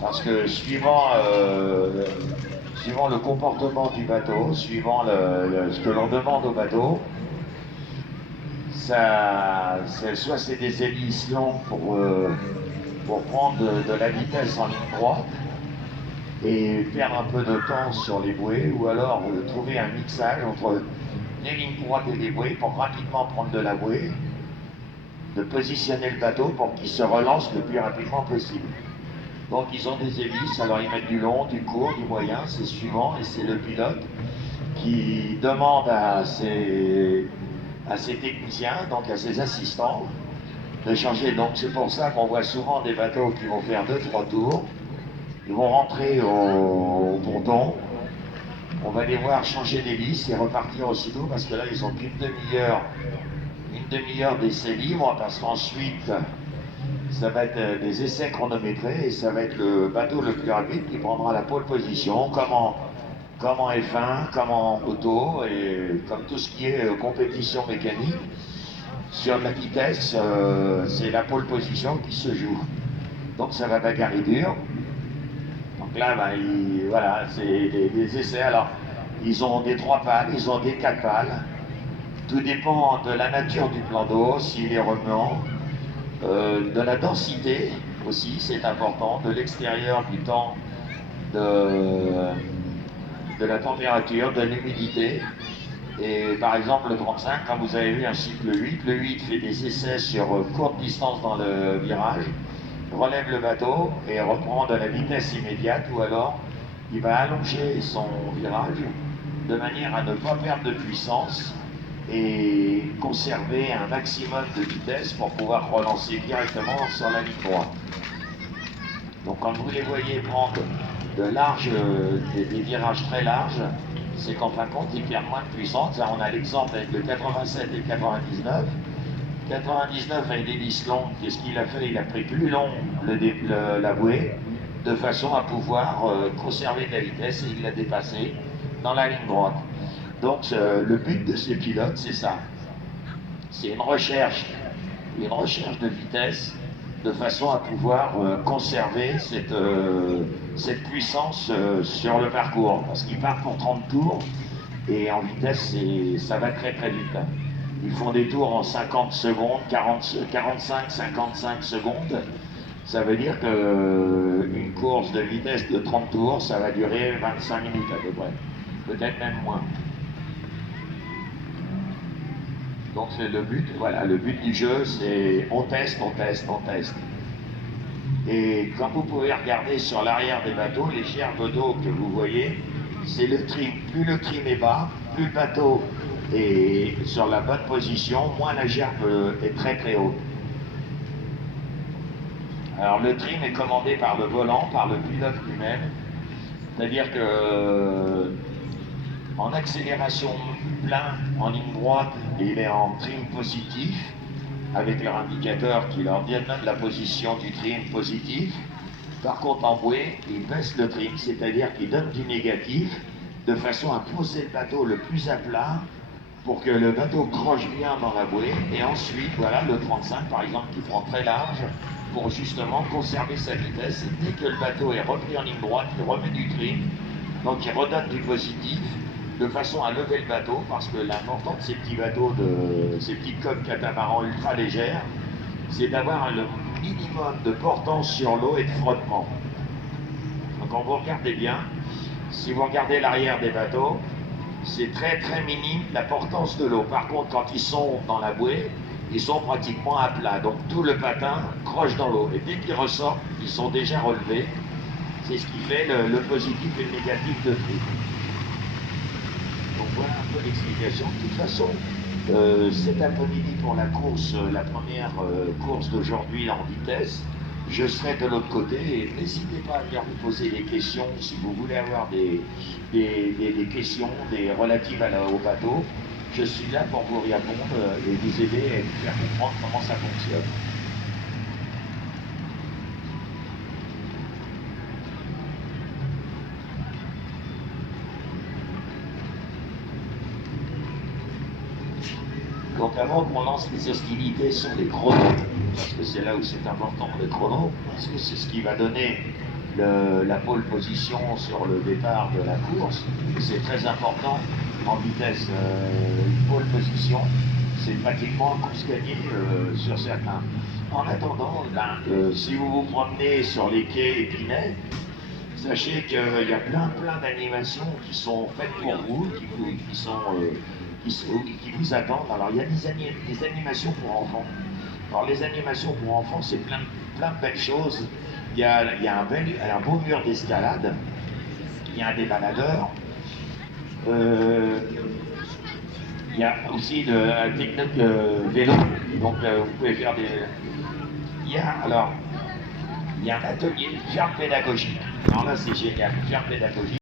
Parce que suivant le comportement du bateau, suivant ce que l'on demande au bateau, soit c'est des hélices longues pour prendre de la vitesse en ligne droite et perdre un peu de temps sur les bouées, ou alors trouver un mixage entre les lignes droites et les bouées pour rapidement prendre de la bouée, de positionner le bateau pour qu'il se relance le plus rapidement possible. Donc ils ont des hélices, alors ils mettent du long, du court, du moyen, c'est suivant, et c'est le pilote qui demande à ses techniciens, donc à ses assistants, de changer. Donc c'est pour ça qu'on voit souvent des bateaux qui vont faire 2-3 tours, ils vont rentrer au ponton, on va les voir changer d'hélice et repartir aussitôt, parce que là ils ont qu'une demi-heure d'essai libre, parce qu'ensuite ça va être des essais chronométrés et ça va être le bateau le plus rapide qui prendra la pole position, comme en F1, comme en moto, et comme tout ce qui est compétition mécanique. Sur la vitesse, c'est la pole position qui se joue. Donc ça va bagarrer dur. Donc là, voilà, c'est des essais. Alors, ils ont des 3 pales, ils ont des 4 pales. Tout dépend de la nature du plan d'eau, s'il est remuant, de la densité aussi, c'est important, de l'extérieur, du temps, de la température, de l'humidité. Et par exemple, le 35, quand vous avez vu ainsi que le 8 fait des essais sur courte distance dans le virage, relève le bateau et reprend de la vitesse immédiate, ou alors il va allonger son virage de manière à ne pas perdre de puissance et conserver un maximum de vitesse pour pouvoir relancer directement sur la ligne droite. Donc quand vous les voyez prendre de larges, des virages très larges, c'est qu'en fin de compte, ils perdent moins de puissance. Là, on a l'exemple avec le 87 et le 99. 99 avec des hélices longues, qu'est-ce qu'il a fait? Il a pris plus long la bouée, de façon à pouvoir conserver de la vitesse, et il l'a dépassé dans la ligne droite. Donc le but de ces pilotes, c'est ça. C'est une recherche de vitesse, de façon à pouvoir conserver cette puissance sur le parcours. Parce qu'ils partent pour 30 tours, et en vitesse, ça va très très vite. Ils font des tours en 50 secondes, 45, 55 secondes. Ça veut dire qu'une course de vitesse de 30 tours, ça va durer 25 minutes à peu près. Peut-être même moins. Donc c'est le but, voilà, le but du jeu, c'est on teste, on teste, on teste. Et quand vous pouvez regarder sur l'arrière des bateaux, les gerbes d'eau que vous voyez, c'est le trim. Plus le trim est bas, plus le bateau est sur la bonne position, moins la gerbe est très très haute. Alors le trim est commandé par le volant, par le pilote lui-même. C'est-à-dire que en accélération plein, en ligne droite, il est en trim positif, avec leur indicateur qui leur donne la position du trim positif. Par contre, en bouée, il baisse le trim, c'est-à-dire qu'il donne du négatif, de façon à poser le bateau le plus à plat, pour que le bateau croche bien dans la bouée. Et ensuite, voilà, le 35, par exemple, qui prend très large, pour justement conserver sa vitesse. Et dès que le bateau est repris en ligne droite, il remet du trim, donc il redonne du positif, de façon à lever le bateau, parce que l'important de ces petits bateaux, ces petites coques catamarans ultra légères, c'est d'avoir le minimum de portance sur l'eau et de frottement. Donc quand vous regardez bien, si vous regardez l'arrière des bateaux, c'est très très minime la portance de l'eau. Par contre, quand ils sont dans la bouée, ils sont pratiquement à plat. Donc tout le patin croche dans l'eau. Et dès qu'ils ressortent, ils sont déjà relevés. C'est ce qui fait le positif et le négatif de tri. Donc voilà un peu l'explication. De toute façon, cet après-midi pour la course, la première course d'aujourd'hui en vitesse, je serai de l'autre côté, et n'hésitez pas à venir me poser des questions si vous voulez avoir des questions relatives au bateau. Je suis là pour vous répondre et vous aider et vous faire comprendre comment ça fonctionne. Donc avant qu'on lance les hostilités sur les chronos, parce que c'est là où c'est important le chrono, parce que c'est ce qui va donner la pole position sur le départ de la course. C'est très important en vitesse. Pole position, c'est pratiquement course gagnée sur certains. En attendant, si vous vous promenez sur les quais épinais, sachez qu'il y a plein d'animations qui sont faites pour vous, qui vous attendent. Alors il y a des animations pour enfants. Alors les animations pour enfants, c'est plein de belles choses. Il y a un beau mur d'escalade, il y a des baladeurs, il y a aussi un technique vélo, donc vous pouvez faire des... Il y a un atelier ferme pédagogique. Alors là c'est génial, ferme pédagogique.